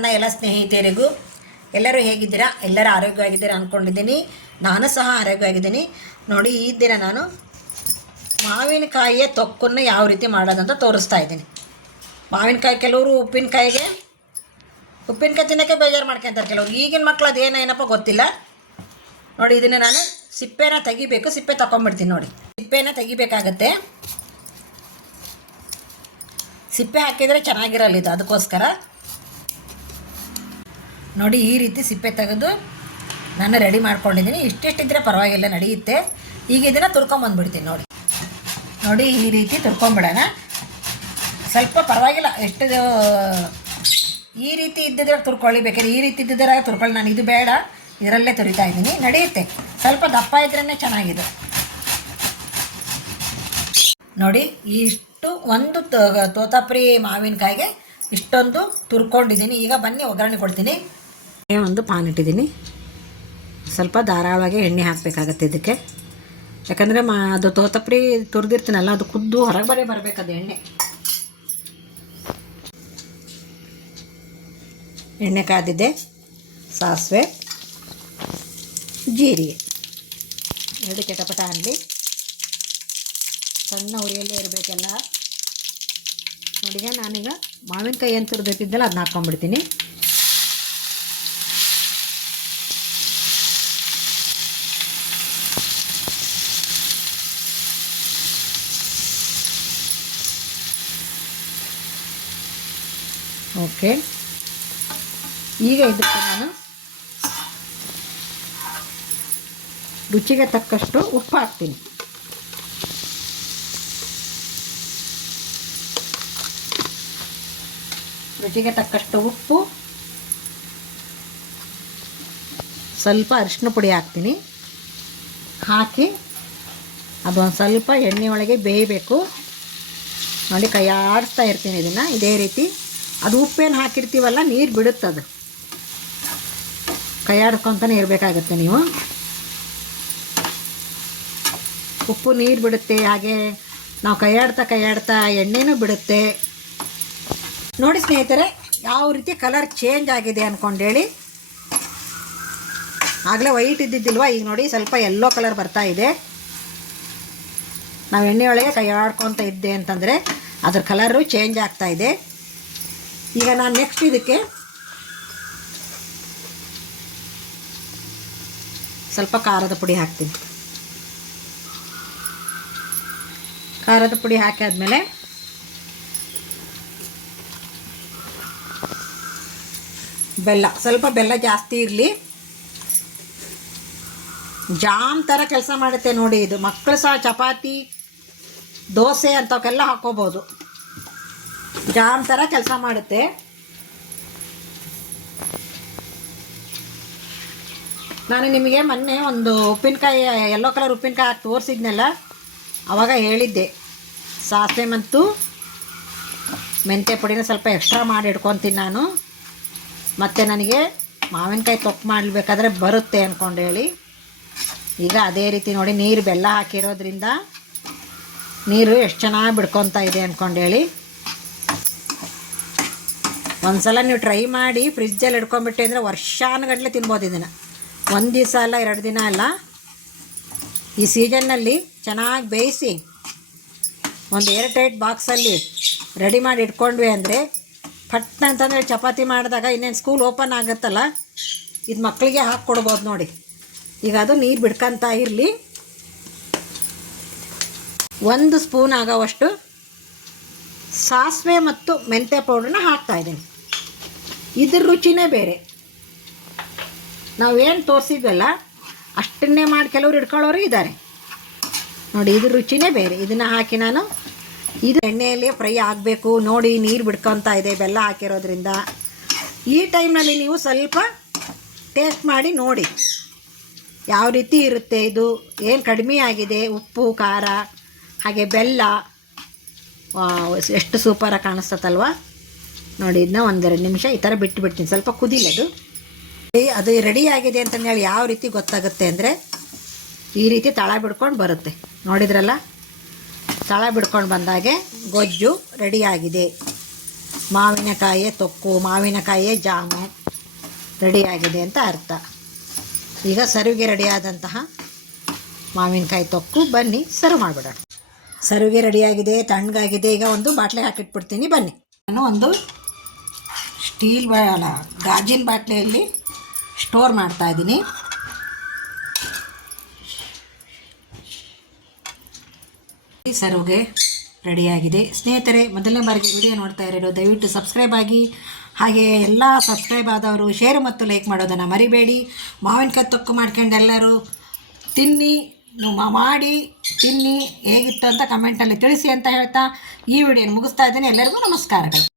ನನ್ನ ಎಲ್ಲ ಸ್ನೇಹಿತೆಯರಿಗೂ ಎಲ್ಲರೂ ಹೇಗಿದ್ದೀರಾ? ಎಲ್ಲರೂ ಆರೋಗ್ಯವಾಗಿದ್ದೀರಾ ಅಂದ್ಕೊಂಡಿದ್ದೀನಿ ನಾನು ಸಹ ಆರೋಗ್ಯವಾಗಿದ್ದೀನಿ. ನೋಡಿ, ಈ ದಿನ ನಾನು ಮಾವಿನಕಾಯಿಯ ತೊಕ್ಕನ್ನು ಯಾವ ರೀತಿ ಮಾಡೋದಂತ ತೋರಿಸ್ತಾ ಇದ್ದೀನಿ. ಮಾವಿನಕಾಯಿ ಕೆಲವರು ಉಪ್ಪಿನಕಾಯಿಗೆ, ಉಪ್ಪಿನಕಾಯಿ ತಿನ್ನೋಕ್ಕೆ ಬೇಜಾರು ಮಾಡ್ಕೊಂತಾರೆ ಕೆಲವರು. ಈಗಿನ ಮಕ್ಕಳು ಅದೇನೋ ಏನಪ್ಪ ಗೊತ್ತಿಲ್ಲ. ನೋಡಿ, ಇದನ್ನು ನಾನು ಸಿಪ್ಪೆನ ತೆಗಿಬೇಕು. ಸಿಪ್ಪೆ ತಗೊಂಬಿಡ್ತೀನಿ ನೋಡಿ. ಸಿಪ್ಪೆನ ತೆಗಿಬೇಕಾಗತ್ತೆ. ಸಿಪ್ಪೆ ಹಾಕಿದರೆ ಚೆನ್ನಾಗಿರಲ್ಲ ಇದು, ಅದಕ್ಕೋಸ್ಕರ. ನೋಡಿ ಈ ರೀತಿ ಸಿಪ್ಪೆ ತೆಗೆದು ನಾನು ರೆಡಿ ಮಾಡ್ಕೊಂಡಿದ್ದೀನಿ. ಇಷ್ಟಿಷ್ಟಿದ್ರೆ ಪರವಾಗಿಲ್ಲ, ನಡೆಯುತ್ತೆ. ಈಗ ಇದನ್ನು ತುರ್ಕೊಂಬಂದ್ಬಿಡ್ತೀನಿ ನೋಡಿ. ನೋಡಿ ಈ ರೀತಿ ತುರ್ಕೊಂಬಿಡೋಣ ಸ್ವಲ್ಪ ಪರವಾಗಿಲ್ಲ, ಎಷ್ಟು, ಈ ರೀತಿ ಇದ್ದಿದ್ರೆ ತುರ್ಕೊಳ್ಳಿ ಬೇಕಾದ್ರೆ ಈ ರೀತಿ ಇದ್ದಿದ್ರಾಗ ತುರ್ಕೊಳ್ಳಿ. ನಾನು ಇದು ಬೇಡ, ಇದರಲ್ಲೇ ತುರಿತಾ ಇದ್ದೀನಿ. ನಡೆಯುತ್ತೆ. ಸ್ವಲ್ಪ ದಪ್ಪ ಇದ್ರೇ ಚೆನ್ನಾಗಿದೆ. ನೋಡಿ, ಇಷ್ಟು ಒಂದು ತೋತಾಪುರಿ ಮಾವಿನಕಾಯಿಗೆ ಇಷ್ಟೊಂದು ತುರ್ಕೊಂಡಿದ್ದೀನಿ. ಈಗ ಬನ್ನಿ, ಒಗ್ಗರಣೆ ಕೊಡ್ತೀನಿ. ಒಂದು ಪಾನ್ ಇಟ್ಟಿದ್ದೀನಿ. ಸ್ವಲ್ಪ ಧಾರಾಳವಾಗಿ ಎಣ್ಣೆ ಹಾಕಬೇಕಾಗತ್ತೆ ಇದಕ್ಕೆ. ಯಾಕಂದರೆ ಮಾ ಅದು ತೋತಪ್ರಿ ತುರಿದಿರ್ತೀನಲ್ಲ, ಅದು ಕುದ್ದು ಹೊರಗೆ ಬರೇ ಬರಬೇಕದು ಎಣ್ಣೆ. ಎಣ್ಣೆ ಕಾದಿದೆ, ಸಾಸಿವೆ, ಜೀರಿಗೆ. ಎರಡು ಚಟಪಟ ಅನ್ನಲಿ ಸಣ್ಣ ಉರಿಯಲ್ಲೇ ಇರಬೇಕೆಲ್ಲ. ನೋಡಿಗೆ ನಾನೀಗ ಮಾವಿನಕಾಯಿ ಏನು ತುರಿದಿಟ್ಟಿದ್ದಲ್ಲ ಅದನ್ನ ಹಾಕ್ಕೊಂಡ್ಬಿಡ್ತೀನಿ. ಓಕೆ. ಈಗ ಇದಕ್ಕೆ ನಾನು ರುಚಿಗೆ ತಕ್ಕಷ್ಟು ಉಪ್ಪು ಹಾಕ್ತೀನಿ. ರುಚಿಗೆ ತಕ್ಕಷ್ಟು ಉಪ್ಪು. ಸ್ವಲ್ಪ ಅರಿಶಿನ ಪುಡಿ ಹಾಕ್ತೀನಿ. ಹಾಕಿ ಅದೊಂದು ಸ್ವಲ್ಪ ಎಣ್ಣೆ ಒಳಗೆ ಬೇಯಬೇಕು. ನೋಡಿ ಕೈ ಆಡಿಸ್ತಾ ಇರ್ತೀನಿ ಇದನ್ನು. ಇದೇ ರೀತಿ ಅದು ಉಪ್ಪೇನು ಹಾಕಿರ್ತೀವಲ್ಲ, ನೀರು ಬಿಡುತ್ತದು. ಅದು ಆಡ್ಕೊತಾನೆ ಇರಬೇಕಾಗತ್ತೆ ನೀವು. ಉಪ್ಪು ನೀರು ಬಿಡುತ್ತೆ, ಹಾಗೆ ನಾವು ಕೈಯಾಡ್ತಾ ಕೈಯಾಡ್ತಾ ಎಣ್ಣೆನೂ ಬಿಡುತ್ತೆ. ನೋಡಿ ಸ್ನೇಹಿತರೆ, ಯಾವ ರೀತಿ ಕಲರ್ ಚೇಂಜ್ ಆಗಿದೆ ಅಂದ್ಕೊಂಡೇಳಿ ಆಗಲೇ ವೈಟ್ ಇದ್ದಿದ್ದಿಲ್ವ? ಈಗ ನೋಡಿ ಸ್ವಲ್ಪ ಎಲ್ಲೋ ಕಲರ್ ಬರ್ತಾ ಇದೆ. ನಾವು ಎಣ್ಣೆ ಒಳಗೆ ಕೈ ಆಡ್ಕೊತ ಇದ್ದೆ ಅಂತಂದರೆ ಅದ್ರ ಕಲರು ಚೇಂಜ್ ಆಗ್ತಾ ಇದೆ. ಈಗ ನಾನು ನೆಕ್ಸ್ಟ್ ಇದಕ್ಕೆ ಸ್ವಲ್ಪ ಖಾರದ ಪುಡಿ ಹಾಕ್ತೀನಿ. ಖಾರದ ಪುಡಿ ಹಾಕಾದ್ಮೇಲೆ ಬೆಲ್ಲ, ಸ್ವಲ್ಪ ಬೆಲ್ಲ ಜಾಸ್ತಿ ಇರಲಿ. ಜಾಮ್ ಥರ ಕೆಲಸ ಮಾಡುತ್ತೆ ನೋಡಿ ಇದು. ಮಕ್ಕಳು ಸಹ ಚಪಾತಿ, ದೋಸೆ ಅಂಥವಕ್ಕೆಲ್ಲ ಹಾಕ್ಕೋಬೋದು. ಜಾಮ್ ಥರ ಕೆಲಸ ಮಾಡುತ್ತೆ. ನಾನು ನಿಮಗೆ ಮೊನ್ನೆ ಒಂದು ಉಪ್ಪಿನಕಾಯಿ ಎಲ್ಲೋ ಕಲರ್ ಉಪ್ಪಿನಕಾಯಿ ಹಾಕಿ ತೋರಿಸಿದ್ನಲ್ಲ ಆವಾಗ ಹೇಳಿದ್ದೆ. ಸಾಸಿವೆ ಮತ್ತು ಮೆಂತ್ಯ ಪುಡಿನ ಸ್ವಲ್ಪ ಎಕ್ಸ್ಟ್ರಾ ಮಾಡಿ ಇಟ್ಕೊತೀನಿ ನಾನು. ಮತ್ತು ನನಗೆ ಮಾವಿನಕಾಯಿ ತೊಪ್ಪು ಮಾಡಬೇಕಾದ್ರೆ ಬರುತ್ತೆ ಅಂದ್ಕೊಂಡು ಹೇಳಿ. ಈಗ ಅದೇ ರೀತಿ ನೋಡಿ ನೀರು ಬೆಲ್ಲ ಹಾಕಿರೋದ್ರಿಂದ ನೀರು ಎಷ್ಟು ಚೆನ್ನಾಗಿ ಬಿಡ್ಕೊತಾ ಇದೆ ಅಂದ್ಕೊಂಡು ಹೇಳಿ. ಒಂದ್ಸಲ ನೀವು ಟ್ರೈ ಮಾಡಿ ಫ್ರಿಜ್ಜಲ್ಲಿ ಇಟ್ಕೊಂಡ್ಬಿಟ್ಟೆ ಅಂದರೆ ವರ್ಷಾನುಗಟ್ಟಲೆ ತಿನ್ಬೋದು ಇದನ್ನು. ಒಂದು ದಿವಸ ಅಲ್ಲ, ಎರಡು ದಿನ ಅಲ್ಲ. ಈ ಸೀಸನ್ನಲ್ಲಿ ಚೆನ್ನಾಗಿ ಬೇಯಿಸಿ ಒಂದು ಏರ್ ಟೈಟ್ ಬಾಕ್ಸಲ್ಲಿ ರೆಡಿ ಮಾಡಿ ಇಟ್ಕೊಂಡ್ವಿ ಅಂದರೆ ಪಟ್ನ ಅಂತಂದರೆ ಚಪಾತಿ ಮಾಡಿದಾಗ ಇನ್ನೇನು ಸ್ಕೂಲ್ ಓಪನ್ ಆಗುತ್ತಲ್ಲ, ಇದು ಮಕ್ಕಳಿಗೆ ಹಾಕ್ಕೊಡ್ಬೋದು ನೋಡಿ. ಈಗ ಅದು ನೀರು ಬಿಡ್ಕೊಂತ ಇರಲಿ. ಒಂದು ಸ್ಪೂನ್ ಆಗೋವಷ್ಟು ಸಾಸಿವೆ ಮತ್ತು ಮೆಂತ್ಯ ಪೌಡ್ರನ್ನ ಹಾಕ್ತಾಯಿದ್ದೀನಿ ಇದ್ರ ರುಚಿನೇ ಬೇರೆ. ನಾವೇನು ತೋರಿಸಿದ್ವಲ್ಲ, ಅಷ್ಟನ್ನೇ ಮಾಡಿ ಕೆಲವರು ಇಟ್ಕೊಳ್ಳೋರು ಇದ್ದಾರೆ. ನೋಡಿ, ಇದ್ರ ರುಚಿನೇ ಬೇರೆ. ಇದನ್ನು ಹಾಕಿ ನಾನು ಇದು ಎಣ್ಣೆಯಲ್ಲಿ ಫ್ರೈ ಆಗಬೇಕು. ನೋಡಿ, ನೀರು ಬಿಡ್ಕೊತಾ ಇದೆ, ಬೆಲ್ಲ ಹಾಕಿರೋದ್ರಿಂದ. ಈ ಟೈಮ್ನಲ್ಲಿ ನೀವು ಸ್ವಲ್ಪ ಟೇಸ್ಟ್ ಮಾಡಿ ನೋಡಿ. ಯಾವ ರೀತಿ ಇರುತ್ತೆ ಇದು? ಏನು ಕಡಿಮೆ ಆಗಿದೆ? ಉಪ್ಪು, ಖಾರ, ಹಾಗೆ ಬೆಲ್ಲ. ಎಷ್ಟು ಸೂಪರಾಗಿ ಕಾಣಿಸ್ತತಲ್ವ? ನೋಡಿ ಇದನ್ನ ಒಂದೆರಡು ನಿಮಿಷ ಈ ಥರ ಬಿಟ್ಟು ಬಿಡ್ತೀನಿ ಸ್ವಲ್ಪ ಕುದಿಲ್ಲ ಅದು. ಏ, ಅದು ರೆಡಿ ಆಗಿದೆ ಅಂತಂದೇಳಿ ಯಾವ ರೀತಿ ಗೊತ್ತಾಗುತ್ತೆ ಅಂದರೆ ಈ ರೀತಿ ತಳ ಬಿಡ್ಕೊಂಡು ಬರುತ್ತೆ. ನೋಡಿದ್ರಲ್ಲ? ತಳ ಬಿಡ್ಕೊಂಡು ಬಂದಾಗೆ ಗೊಜ್ಜು ರೆಡಿ ಆಗಿದೆ. ಮಾವಿನಕಾಯಿ ತೊಕ್ಕು ಮಾವಿನಕಾಯಿ ಜಾಮು ರೆಡಿಯಾಗಿದೆ ಅಂತ ಅರ್ಥ. ಈಗ ಸರ್ವಿಗೆ ರೆಡಿಯಾದಂತಹ ಮಾವಿನಕಾಯಿ ತೊಕ್ಕು ಬನ್ನಿ ಸರ್ವ್ ಮಾಡಿಬಿಡೋಣ. ಸರ್ವಿಗೆ ರೆಡಿಯಾಗಿದೆ, ತಣ್ಣಗಾಗಿದೆ. ಈಗ ಒಂದು ಬಾಟ್ಲಿಗೆ ಹಾಕಿಟ್ಬಿಡ್ತೀನಿ. ಬನ್ನಿ. ನಾನು ಒಂದು ಸ್ಟೀಲ್ ಬಾ ಅಲ್ಲ, ಗಾಜಿನ ಬಾಟ್ಲಿಯಲ್ಲಿ ಸ್ಟೋರ್ ಮಾಡ್ತಾ ಇದ್ದೀನಿ. ಸರ್ವ್ಗೆ ರೆಡಿಯಾಗಿದೆ. ಸ್ನೇಹಿತರೆ, ಮೊದಲನೇ ಬಾರಿಗೆ ವಿಡಿಯೋ ನೋಡ್ತಾ ಇರೋದು, ದಯವಿಟ್ಟು ಸಬ್ಸ್ಕ್ರೈಬ್ ಆಗಿ, ಹಾಗೆ ಎಲ್ಲ ಸಬ್ಸ್ಕ್ರೈಬ್ ಆದವರು ಶೇರ್ ಮತ್ತು ಲೈಕ್ ಮಾಡೋದನ್ನು ಮರಿಬೇಡಿ. ಮಾವಿನಕಾಯಿ ತೊಕ್ಕು ಮಾಡ್ಕೊಂಡು ಎಲ್ಲರೂ ತಿನ್ನಿ. ನೀವು ಮಾಡಿ, ತಿನ್ನಿ, ಹೇಗಿತ್ತು ಅಂತ ಕಮೆಂಟಲ್ಲಿ ತಿಳಿಸಿ ಅಂತ ಹೇಳ್ತಾ ಈ ವಿಡಿಯೋನ ಮುಗಿಸ್ತಾ ಇದ್ದೀನಿ. ಎಲ್ಲರಿಗೂ ನಮಸ್ಕಾರಗಳು.